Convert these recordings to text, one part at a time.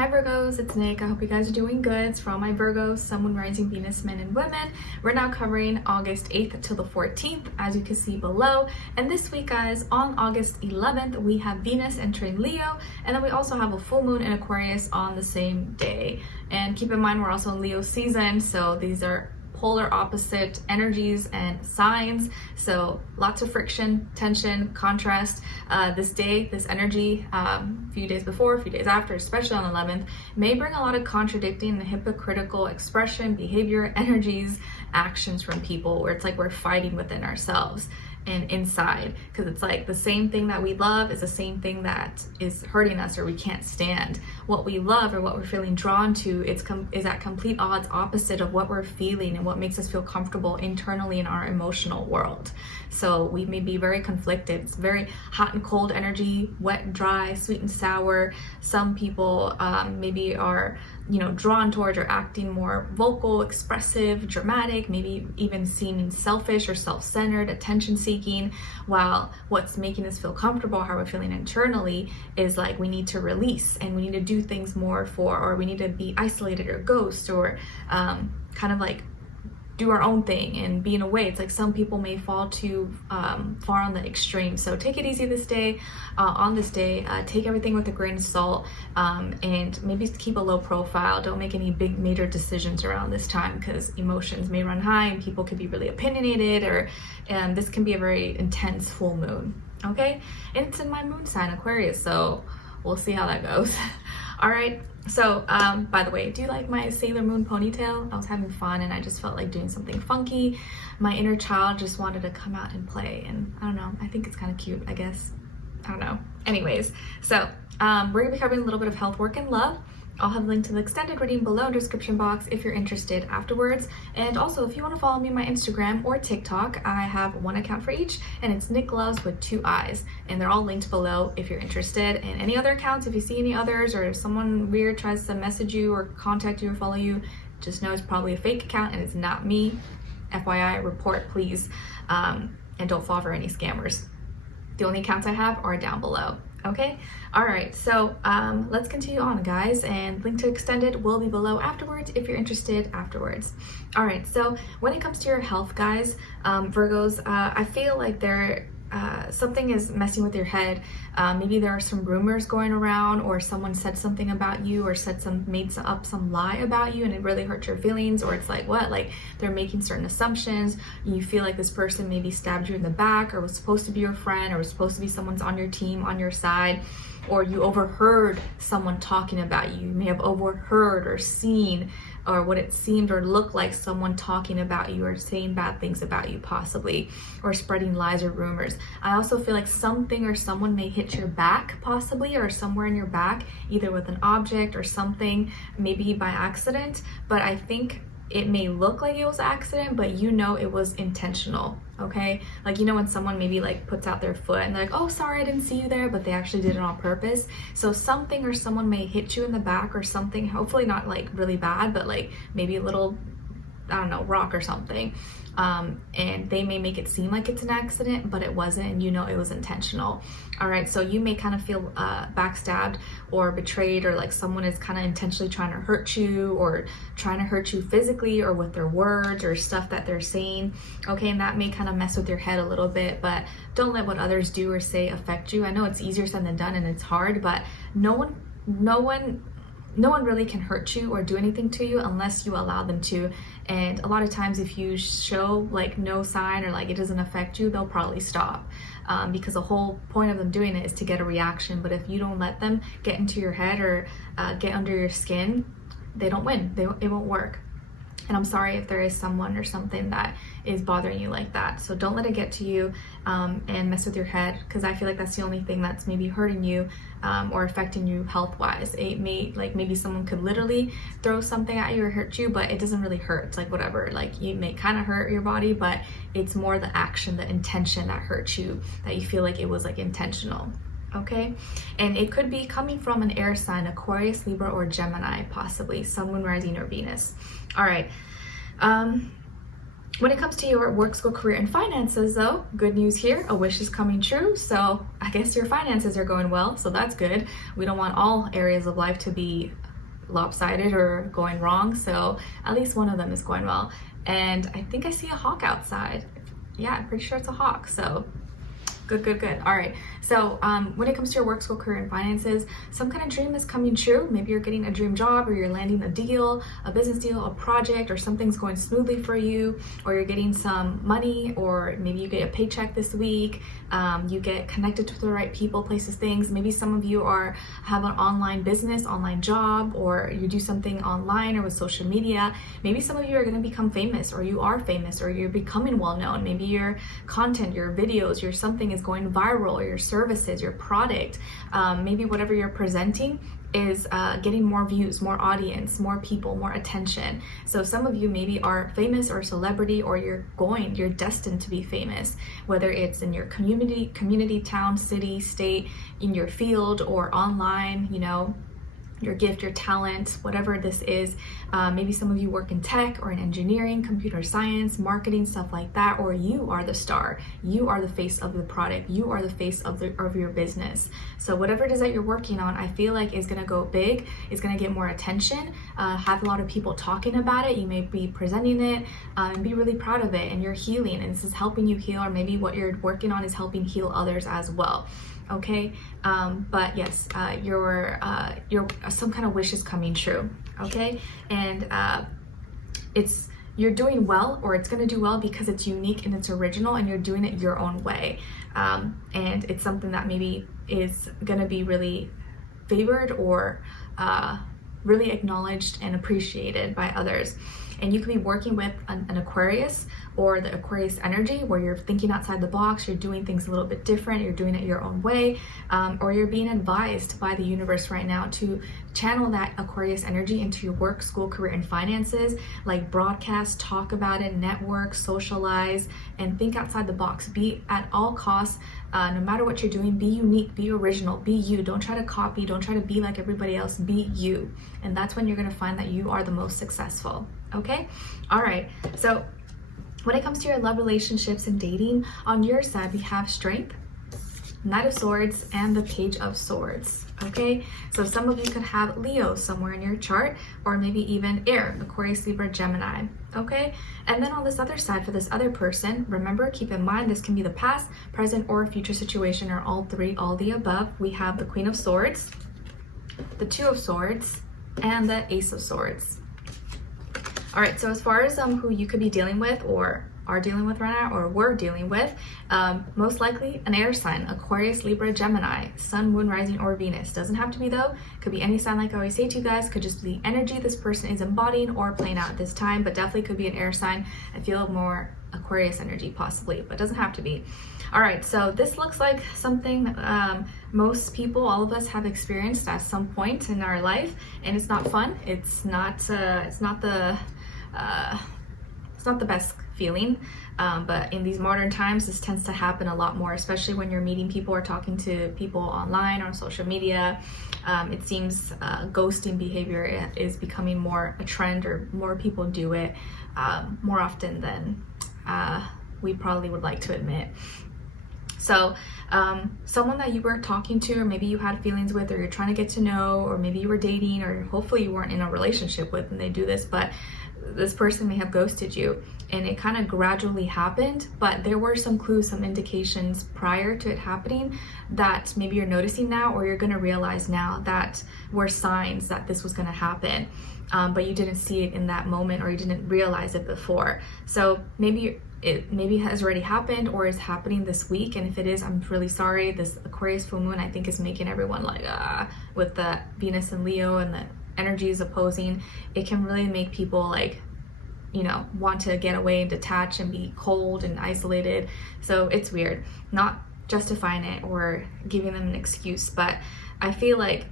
Hi Virgos, it's Nick. I hope you guys are doing good. It's for all my Virgos, Sun, Moon, Rising, Venus, men and women. We're now covering August 8th till the 14th, as you can see below. And this week, guys, on August 11th, we have Venus entering Leo, and then we also have a full moon in Aquarius on the same day. And keep in mind, we're also in Leo season, so these are polar opposite energies and signs, so lots of friction, tension, contrast. This day, this energy, a few days before, a few days after, especially on the 11th, may bring a lot of contradicting and hypocritical expression, behavior, energies, actions from people, where it's like we're fighting within ourselves and inside, because it's like the same thing that we love is the same thing that is hurting us or we can't stand. What we love or what we're feeling drawn to is at complete odds opposite of what we're feeling and what makes us feel comfortable internally in our emotional world. So we may be very conflicted. It's very hot and cold energy, wet and dry, sweet and sour. Some people maybe are drawn towards or acting more vocal, expressive, dramatic, maybe even seeming selfish or self-centered, attention seeking, while what's making us feel comfortable, how we're feeling internally, is like we need to release and we need to do things more for, or we need to be isolated or ghost, or kind of like do our own thing and be in a way. It's like some people may fall too far on the extreme. So take it easy this day. On this day, take everything with a grain of salt, and maybe keep a low profile. Don't make any big major decisions around this time, because emotions may run high and people could be really opinionated, and this can be a very intense full moon. Okay, and it's in my moon sign Aquarius, so we'll see how that goes. All right, so by the way, do you like my Sailor Moon ponytail? I was having fun and I just felt like doing something funky. My inner child just wanted to come out and play, and I don't know, I think it's kind of cute, I guess. I don't know. Anyways, so we're gonna be covering a little bit of health, work, and love. I'll have a link to the extended reading below in the description box if you're interested afterwards. And also, if you want to follow me on my Instagram or TikTok, I have one account for each, and it's Nicloves with 2 eyes. And they're all linked below if you're interested. And any other accounts, if you see any others, or if someone weird tries to message you or contact you or follow you, just know it's probably a fake account and it's not me. FYI, report please. And don't fall for any scammers. The only accounts I have are down below. Okay, all right, so let's continue on, guys, and link to extended will be below afterwards if you're interested afterwards. All right, so when it comes to your health, guys, Virgos, I feel like something is messing with your head. Maybe there are some rumors going around, or someone said something about you, or made up some lie about you, and it really hurt your feelings. Or it's like, what, like they're making certain assumptions. You feel like this person maybe stabbed you in the back, or was supposed to be your friend, or was supposed to be someone's on your team, on your side, or you overheard someone talking about you. You may have overheard or seen, or what it seemed or looked like someone talking about you or saying bad things about you, possibly, or spreading lies or rumors. I also feel like something or someone may hit your back, possibly, or somewhere in your back, either with an object or something, maybe by accident. But I think it may look like it was an accident, but it was intentional. Okay, like when someone maybe like puts out their foot and they're like, oh sorry, I didn't see you there, but they actually did it on purpose. So something or someone may hit you in the back or something, hopefully not like really bad, but like maybe a little, I don't know, rock or something, and they may make it seem like it's an accident, but it wasn't, and it was intentional. All right, so you may kind of feel backstabbed or betrayed, or like someone is kind of intentionally trying to hurt you, or trying to hurt you physically or with their words or stuff that they're saying. Okay, and that may kind of mess with your head a little bit, but don't let what others do or say affect you. I know it's easier said than done and it's hard, but no one really can hurt you or do anything to you unless you allow them to. And a lot of times if you show like no sign, or like it doesn't affect you, they'll probably stop, because the whole point of them doing it is to get a reaction. But if you don't let them get into your head or get under your skin, they don't win. It won't work. And I'm sorry if there is someone or something that is bothering you like that. So don't let it get to you and mess with your head, because I feel like that's the only thing that's maybe hurting you or affecting you health-wise. It may, like maybe someone could literally throw something at you or hurt you, but it doesn't really hurt. It's like whatever, like you may kind of hurt your body, but it's more the action, the intention that hurts you, that you feel like it was like intentional. Okay, and it could be coming from an air sign, Aquarius, Libra, or Gemini, possibly Sun, Moon, Rising, or Venus. All right, when it comes to your work, school, career, and finances, though, good news here, a wish is coming true. So I guess your finances are going well, so that's good. We don't want all areas of life to be lopsided or going wrong. So at least one of them is going well. And I think I see a hawk outside. Yeah, I'm pretty sure it's a hawk. So good. All right. So when it comes to your work, school, career, and finances, some kind of dream is coming true. Maybe you're getting a dream job, or you're landing a deal, a business deal, a project, or something's going smoothly for you, or you're getting some money, or maybe you get a paycheck this week. You get connected to the right people, places, things. Maybe some of you have an online business, online job, or you do something online or with social media. Maybe some of you are going to become famous, or you are famous, or you're becoming well known. Maybe your content, your videos, your something is going viral, or your services, your product, maybe whatever you're presenting is getting more views, more audience, more people, more attention. So some of you maybe are famous or celebrity, or you're destined to be famous, whether it's in your community, town, city, state, in your field, or online, your gift, your talent, whatever this is. Maybe some of you work in tech or in engineering, computer science, marketing, stuff like that, or you are the star. You are the face of the product. You are the face of your business. So whatever it is that you're working on, I feel like is gonna go big, is gonna get more attention, have a lot of people talking about it. You may be presenting it and be really proud of it, and you're healing, and this is helping you heal, or maybe what you're working on is helping heal others as well. Okay, but yes, your some kind of wish is coming true. Okay, and you're doing well, or it's going to do well because it's unique and it's original, and you're doing it your own way, and it's something that maybe is going to be really favored, or really acknowledged and appreciated by others. And you could be working with an Aquarius, or the Aquarius energy, where you're thinking outside the box, you're doing things a little bit different, you're doing it your own way, or you're being advised by the universe right now to channel that Aquarius energy into your work, school, career, and finances, like broadcast, talk about it, network, socialize, and think outside the box. Be at all costs, no matter what you're doing, be unique, be original, be you. Don't try to copy, don't try to be like everybody else, be you. And that's when you're gonna find that you are the most successful, okay? All right, so when it comes to your love, relationships, and dating, on your side, we have Strength, Knight of Swords, and the Page of Swords, okay? So some of you could have Leo somewhere in your chart, or maybe even Air, Aquarius, Libra, Gemini, okay? And then on this other side, for this other person, remember, keep in mind, this can be the past, present, or future situation, or all three, all the above. We have the Queen of Swords, the Two of Swords, and the Ace of Swords. All right, so as far as who you could be dealing with, or are dealing with right now, or were dealing with, most likely an air sign, Aquarius, Libra, Gemini, Sun, Moon, Rising, or Venus. Doesn't have to be though, could be any sign, like I always say to you guys, could just be the energy this person is embodying or playing out at this time, but definitely could be an air sign. I feel more Aquarius energy possibly, but doesn't have to be. All right, so this looks like something most people, all of us, have experienced at some point in our life, and it's not fun. It's not the best feeling, but in these modern times, this tends to happen a lot more, especially when you're meeting people or talking to people online or on social media. It seems ghosting behavior is becoming more a trend, or more people do it more often than we probably would like to admit. So someone that you were talking to, or maybe you had feelings with, or you're trying to get to know, or maybe you were dating, or hopefully you weren't in a relationship with, and they do this, but this person may have ghosted you, and it kind of gradually happened, but there were some clues, some indications prior to it happening that maybe you're noticing now, or you're going to realize now, that were signs that this was going to happen, but you didn't see it in that moment, or you didn't realize it before. So maybe it has already happened, or is happening this week, and if it is, I'm really sorry. This Aquarius full moon, I think, is making everyone like with the Venus and Leo, and the energies opposing, it can really make people like, want to get away and detach and be cold and isolated. So it's weird, not justifying it or giving them an excuse, but I feel like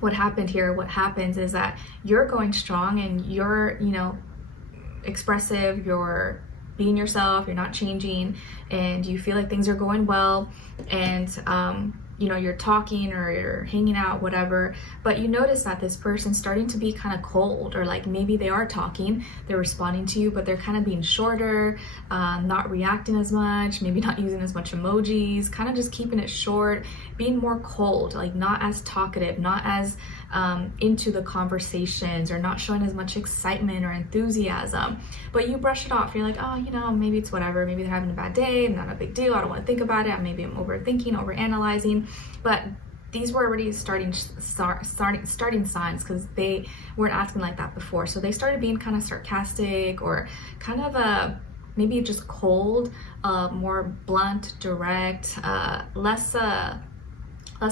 what happens is that you're going strong, and you're, expressive, you're being yourself, you're not changing, and you feel like things are going well, and you're talking or you're hanging out, whatever, but you notice that this person's starting to be kind of cold, or like maybe they are talking, they're responding to you, but they're kind of being shorter, not reacting as much, maybe not using as much emojis, kind of just keeping it short, being more cold, like not as talkative, not as into the conversations or not showing as much excitement or enthusiasm, but you brush it off. You're like, oh, you know, maybe it's whatever, maybe they're having a bad day, not a big deal, I don't want to think about it, maybe I'm overthinking, overanalyzing. But these were already starting signs, because they weren't acting like that before. So they started being kind of sarcastic, or kind of maybe just cold, more blunt, direct, less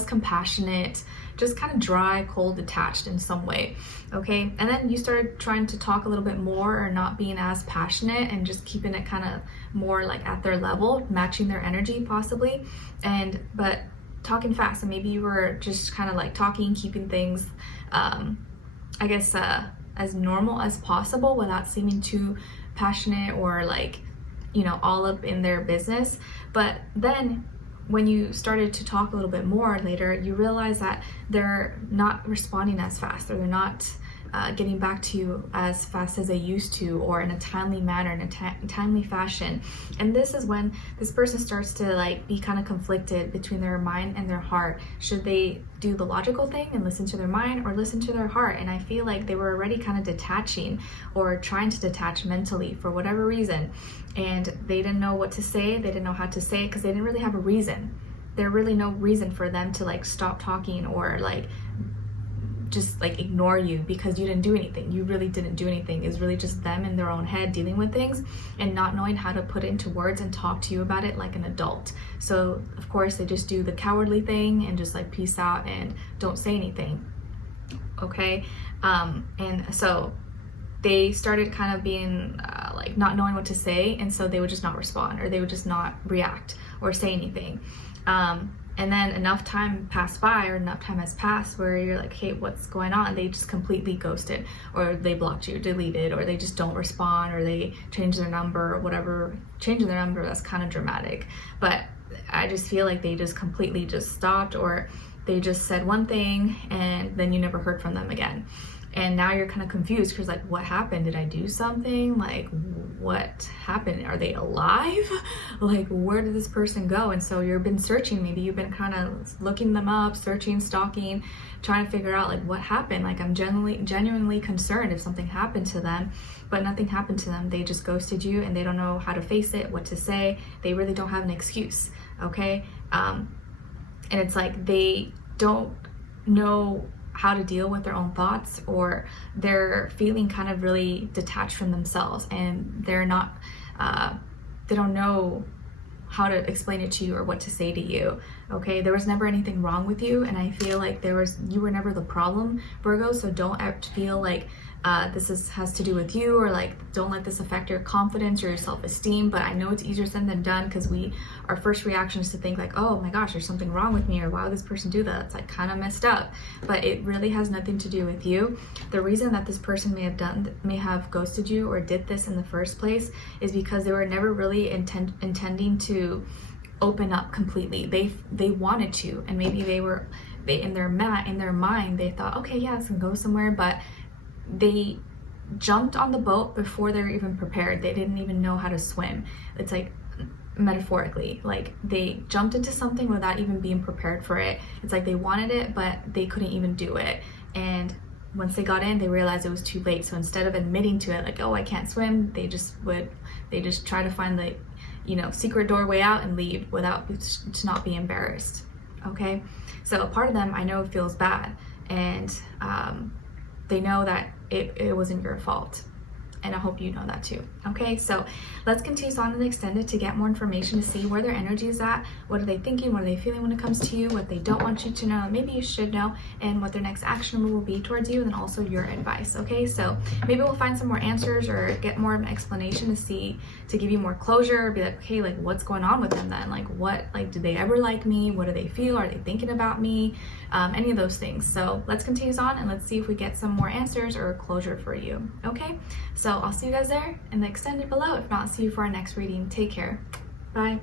compassionate, just kind of dry, cold, detached in some way. Okay, and then you started trying to talk a little bit more, or not being as passionate, and just keeping it kind of more like at their level, matching their energy possibly, but talking fast. And maybe you were just kind of like talking, keeping things I guess as normal as possible without seeming too passionate, or like, you know, all up in their business. But then when you started to talk a little bit more later, you realize that they're not responding as fast, or they're not getting back to you as fast as they used to, or in a timely manner, in a timely fashion. And this is when this person starts to like be kind of conflicted between their mind and their heart. Should they do the logical thing and listen to their mind, or listen to their heart? And I feel like they were already kind of detaching, or trying to detach mentally for whatever reason, and they didn't know what to say, they didn't know how to say it, because they didn't really have a reason. There really no reason for them to like stop talking, or like just like ignore you because you didn't do anything. You really didn't do anything. It's really just them in their own head dealing with things, and not knowing how to put it into words and talk to you about it like an adult. So of course they just do the cowardly thing and just like peace out and don't say anything. Okay, and so they started kind of being like not knowing what to say, and so they would just not respond, or they would just not react or say anything. And then enough time passed by, or enough time has passed where you're like, hey, what's going on? They just completely ghosted, or they blocked you, deleted, or they just don't respond, or they change their number, or whatever. Changing their number, that's kind of dramatic. But I just feel like they just completely just stopped, or they just said one thing and then you never heard from them again. And now you're kind of confused, because like, what happened? Did I do something? Like, what happened? Are they alive? Like, where did this person go? And so you've been searching. Maybe you've been kind of looking them up, searching, stalking, trying to figure out like what happened. Like, I'm genuinely concerned if something happened to them, but nothing happened to them. They just ghosted you, and they don't know how to face it, what to say. They really don't have an excuse. Okay, and it's like they don't know how to deal with their own thoughts, or they're feeling kind of really detached from themselves, and they're not they don't know how to explain it to you or what to say to you. Okay, there was never anything wrong with you, and I feel like you were never the problem, Virgo. So don't feel like this has to do with you, or like don't let this affect your confidence or your self-esteem. But I know it's easier said than done, because our first reaction is to think like, oh my gosh, there's something wrong with me, or why would this person do that? It's like kind of messed up. But it really has nothing to do with you. The reason that this person may have ghosted you or did this in the first place is because they were never really intending to open up completely. They wanted to, and maybe in their mind they thought, okay, yeah, it's gonna go somewhere, but they jumped on the boat before they were even prepared. They didn't even know how to swim. It's like, metaphorically, like they jumped into something without even being prepared for it. It's like they wanted it, but they couldn't even do it. And once they got in, they realized it was too late. So instead of admitting to it, like, oh, I can't swim, they just try to find the, secret doorway out and leave to not be embarrassed. Okay, so a part of them, I know, feels bad, and they know that it wasn't your fault. And I hope you know that too. Okay, so let's continue on in the extended to get more information, to see where their energy is at, what are they thinking, what are they feeling when it comes to you, what they don't want you to know, maybe you should know, and what their next action will be towards you, and then also your advice. Okay, so maybe we'll find some more answers, or get more of an explanation to give you more closure, be like, okay, like what's going on with them then? Like did they ever like me? What do they feel? Are they thinking about me? Any of those things. So let's continue on, and let's see if we get some more answers or closure for you. Okay, so I'll see you guys there in the extended below. If not, see you for our next reading. Take care. Bye.